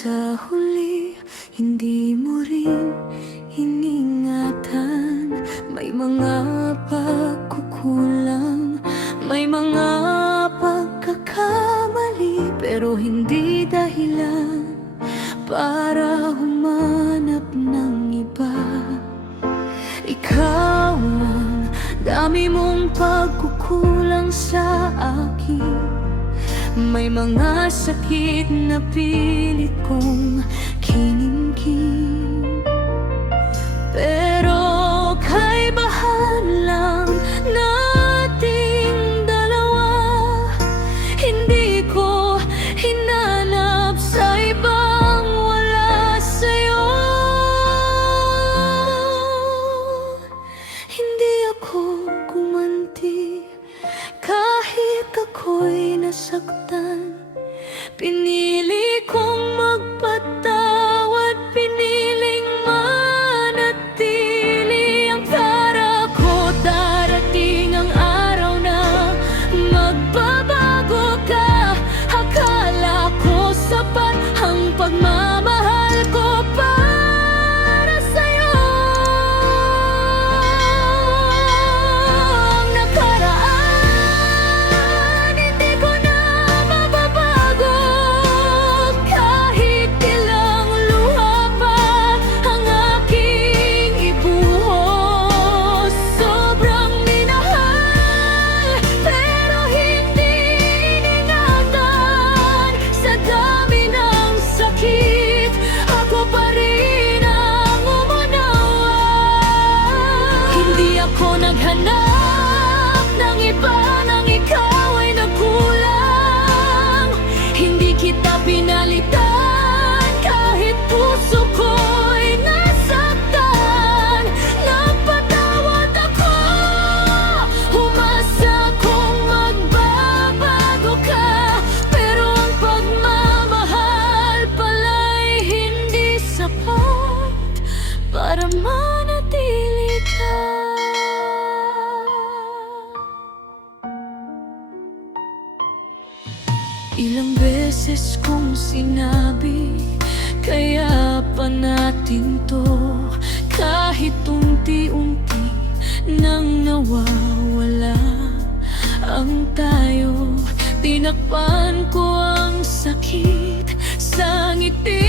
sa huli, hindi mo rin iningatan. May mga pagkukulang, may mga pagkakamali, pero hindi dahilan para humanap ng iba. Ikaw ang dami mong pagkukulang sa akin. May mga sakit na pilit kong kinimkim, pero kaibahan lang nating dalawa. Hindi ko hinanap sa ibang wala sa'yo. Hindi ako gumanti kahit ako'y nasaktan. Pinili kong magpatawad, piniling manatili. Ang para ko darating ang araw na magbabago ka. Akala ko sapat ang pagmamahal ko para sa'yo. Ang nakaraan hindi ko na mababago, kahit ilang luha pa ang aking ibuhos. Sobrang minahal, pero hindi iningatan. Sa dami ng sakit, ako pa rin ang umunawa. Hindi ako naghanap ng iba nang ikaw ay nagkulang. Hindi kita pinalitan kahit puso ko'y nasaktan. Nagpatawad ako, umasa kong magbabago ka, pero ang pagmamahal pala'y hindi sapat para manatili ka. Ilang beses kong sinabi, kaya pa natin to, kahit unti-unti nang nawawala ang tayo. Tinakpan ko ang sakit sa ngiti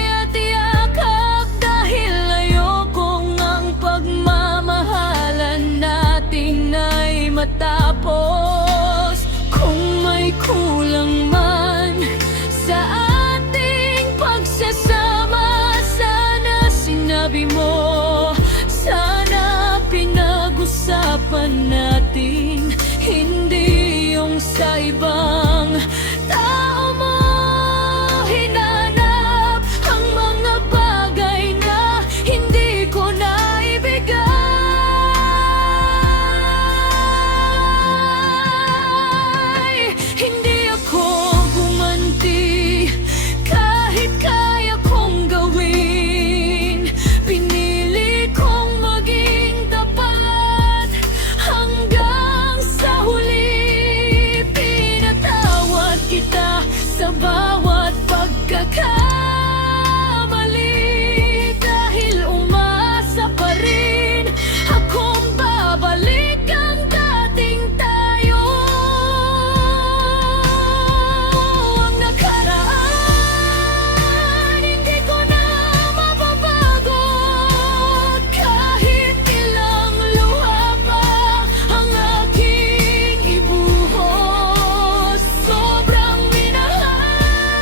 at yakap, dahil ayokong ang pagmamahalan natin ay matapos. Kung may kulang man sa ating pagsasama, sana sinabi mo, sana pinag-usapan natin, hindi yung sa ibang tao mo hinanap ang mga bagay na hindi ko naibigay. Hindi ako gumanti kahit kaya kong gawin. Pinili kong maging tapat hanggang sa huli. Pinatawad kita sa bawat pagkakamali, dahil umasa pa rin akong babalik ang dating tayo. Ang nakaraan hindi ko na mababago, kahit ilang luha pa ang aking ibuhos. Sobrang minahal,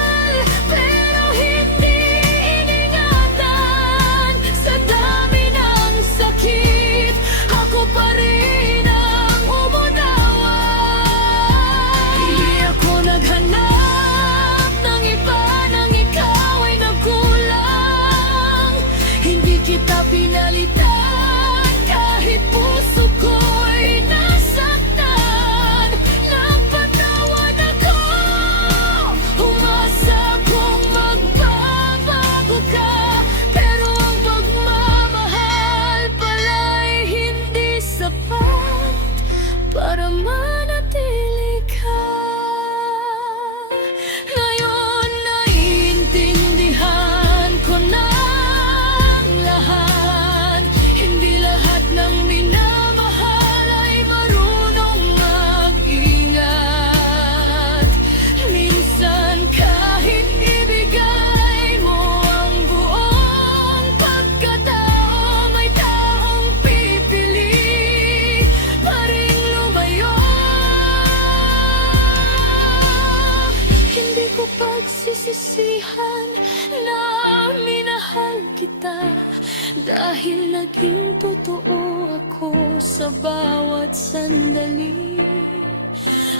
naging totoo ako sa bawat sandali.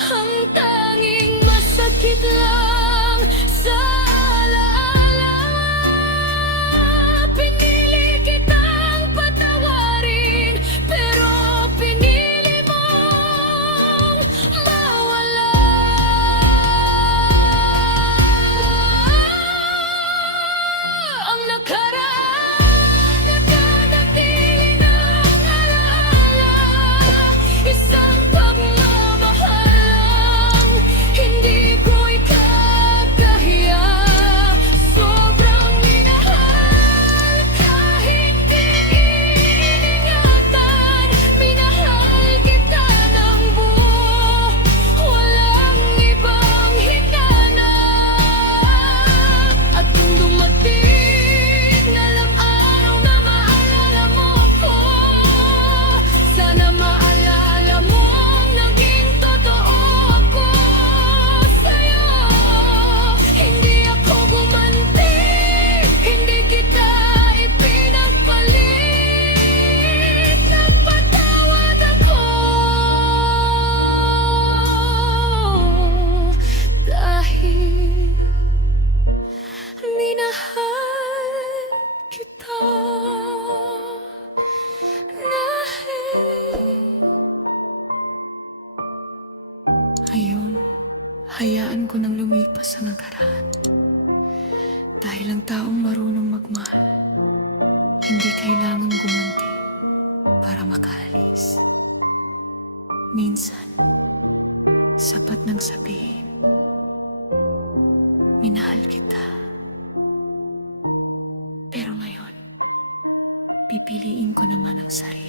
Ang tanging masakit lang sa alaala, pinili kitang patawarin, pero pinili mong mawala. Ang nakaraan, nakanatili ng alaala, isang pagmamahalang hindi ko ikakahiya. Sobrang minahal ka, hindi iningatan. Minahal kita ng buo, walang ibang hinanap. At kung dumating na lang araw na maalala mo ko, sana maalala mong naging totoo ako sa'yo. Hindi ako gumanti, hindi kita ipinagpalit. Nagpatawad ako dahil minahal kita. Ngayon, hayaan ko nang lumipas ang nakaraan. Dahil ang taong marunong magmahal, hindi kailangan gumanti para makaalis. Minsan, sapat nang sabihin, minahal kita. Pero ngayon, pipiliin ko naman ang sarili.